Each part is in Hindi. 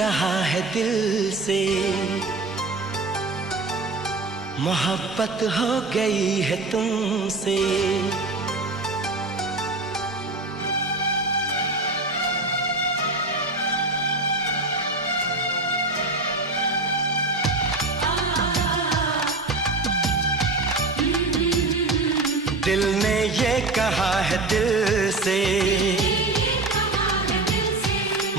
कहा है दिल से, मोहब्बत हो गई है तुमसे। दिल ने ये कहा है दिल से,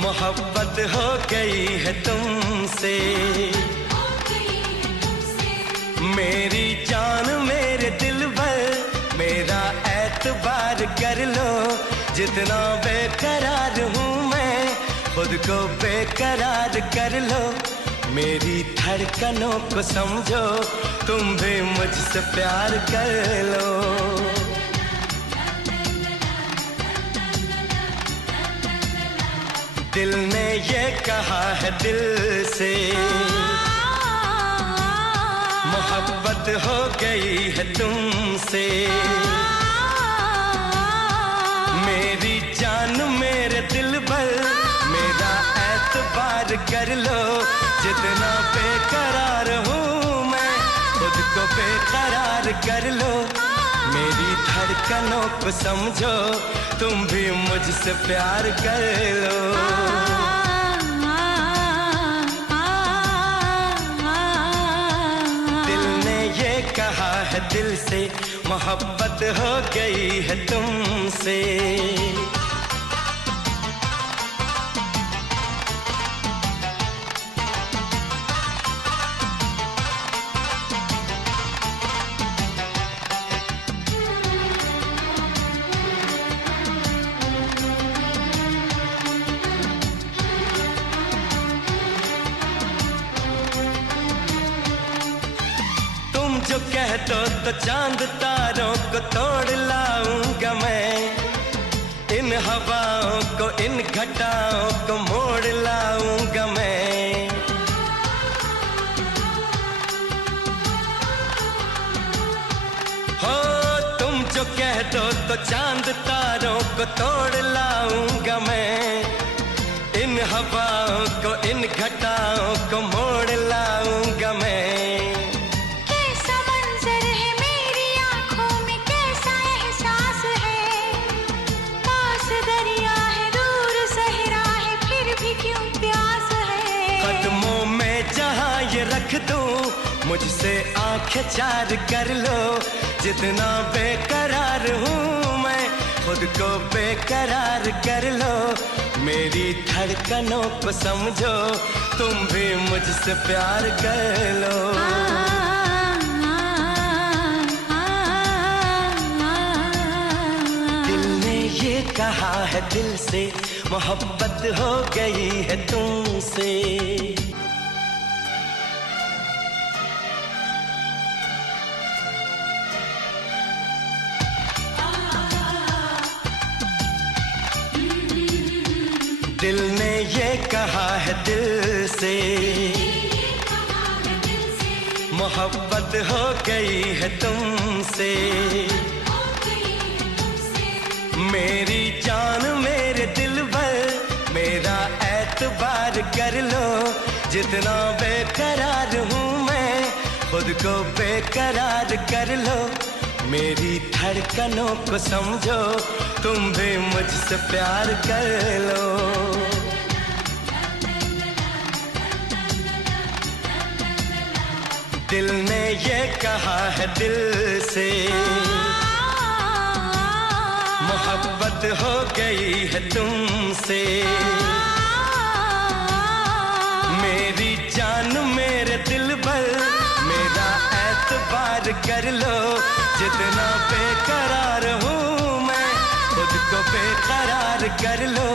मोहब्बत हो गई है तुमसे। मेरी जान मेरे दिल भर मेरा एतबार कर लो, जितना बेकरार हूँ मैं खुद को बेकरार कर लो। मेरी धड़कनों को समझो, तुम भी मुझसे प्यार कर लो। दिल ने ये कहा है दिल से, मोहब्बत हो गई है तुमसे। मेरी जान मेरे दिल भर मेरा एतबार कर लो, जितना बेकरार हूँ मैं खुद को बेकरार कर लो। मेरी धड़कनों को समझो, तुम भी मुझसे प्यार कर लो। दिल ने ये कहा है दिल से, मोहब्बत हो गई है तुमसे। जो कह दो तो चांद तारों को तोड़ लाऊंगा मैं, इन हवाओं को इन घटाओं को मोड़ लाऊंगा मैं। हो तुम जो कह दो तो चांद तारों को तोड़ लाऊंगा मैं, इन हवाओं को इन घटाओं को मोड़ लाऊंगा मैं। रख दूं मुझसे आंखें चार कर लो, जितना बेकरार हूँ मैं खुद को बेकरार कर लो। मेरी धड़कनों को समझो, तुम भी मुझसे प्यार कर लो। दिल ने ये कहा है दिल से, मोहब्बत हो गई है तुमसे। दिल ने ये कहा है दिल से, मोहब्बत हो गई है तुमसे। मेरी जान मेरे दिल भर मेरा एतबार कर लो, जितना बेकरार हूँ मैं खुद को बेकरार कर लो। मेरी धड़कनों को समझो, तुम भी मुझसे प्यार कर लो। दिल ने ये कहा है दिल से, मोहब्बत हो गई है तुमसे। मेरी जान मेरे दिल भर मेरा एतबार कर लो, जितना बेकरार हूँ मैं खुद को बेकरार कर लो।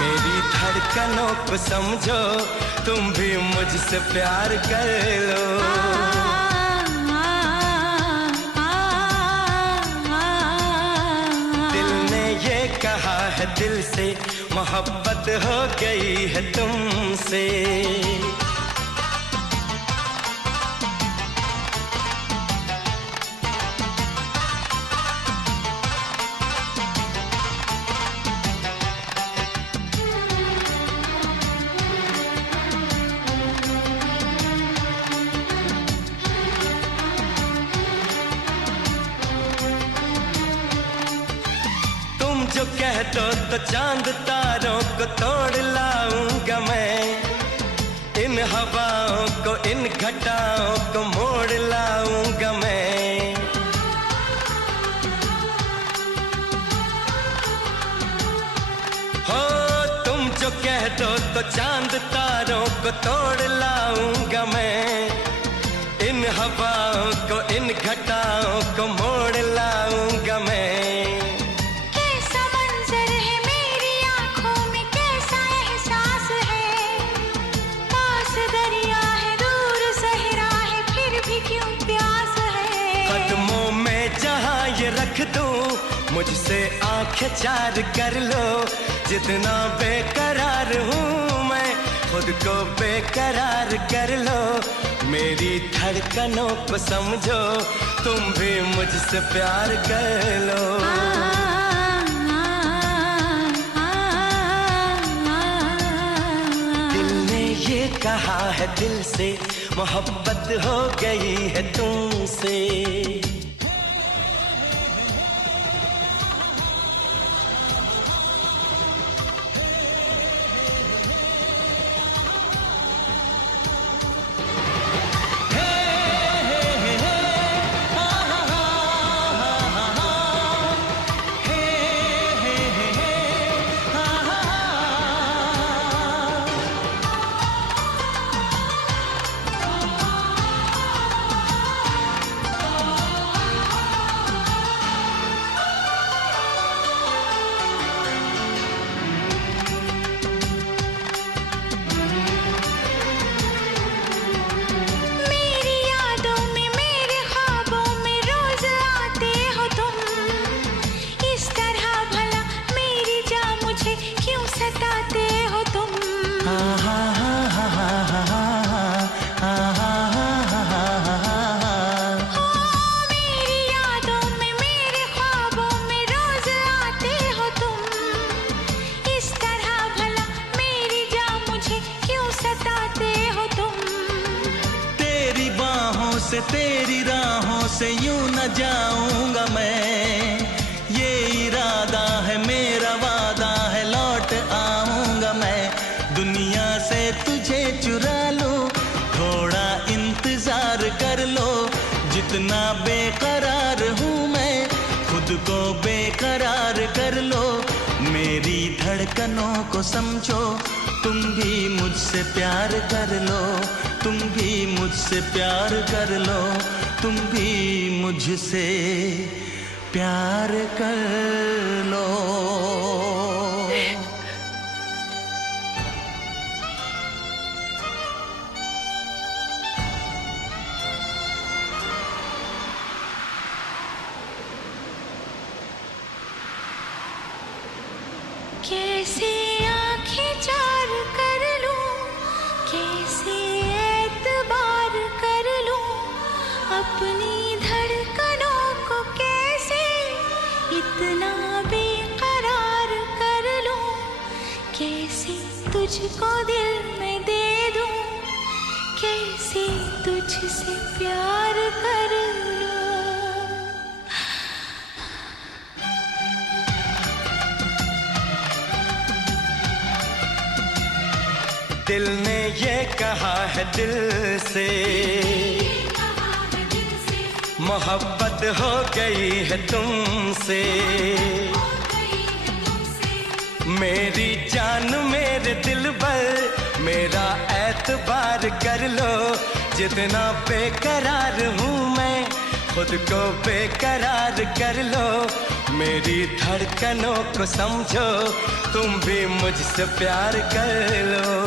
मेरी धड़कनों को समझो, तुम भी मुझसे प्यार कर लो। दिल ने ये कहा है दिल से, मोहब्बत हो गई है तुमसे। जो कह दो तो चांद तारों को तोड़ लाऊंगा मैं, इन हवाओं को इन घटाओं को मोड़ लाऊंगा मैं। हो तुम जो कह दो तो चांद तारों को तोड़ लाऊंगा मैं, इन हवाओं को इन घटाओं को मोड़ लाऊंगा मैं। कैसा मंजर है मेरी आंखों में, कैसा एहसास है, पास दरिया है दूर सहरा है, फिर भी क्यों प्यास है। कदमों में जहां ये रख दूं, मुझसे आंखें चार कर लो, जितना बेकरार हूँ मैं, खुद को बेकरार कर लो। मेरी धड़कनों को समझो, तुम भी मुझसे प्यार कर लो। दिल ने ये कहा है दिल से, मोहब्बत हो गई है तुमसे। से तेरी राहों से यूं न जाऊंगा मैं, ये इरादा है मेरा वादा है, लौट आऊंगा मैं। दुनिया से तुझे चुरा लो, थोड़ा इंतजार कर लो, जितना बेकरार हूँ मैं, खुद को बेकरार कर लो। मेरी धड़कनों को समझो, तुम भी मुझसे प्यार कर लो, तुम भी मुझसे प्यार कर लो, तुम भी मुझसे प्यार कर लो। कैसे आंखें चार कर लूं, कैसे एतबार कर लूं, अपनी धड़कनों को कैसे इतना बेकरार कर लूं, कैसे तुझको दिल में दे दूं, कैसे तुझसे प्यार कर लूं। दिल ने ये कहा है दिल से, मोहब्बत हो गई है तुमसे। मेरी जान मेरे दिल पर मेरा एतबार कर लो, जितना बेकरार हूँ मैं, खुद को बेकरार कर लो। मेरी धड़कनों को समझो, तुम भी मुझसे प्यार कर लो।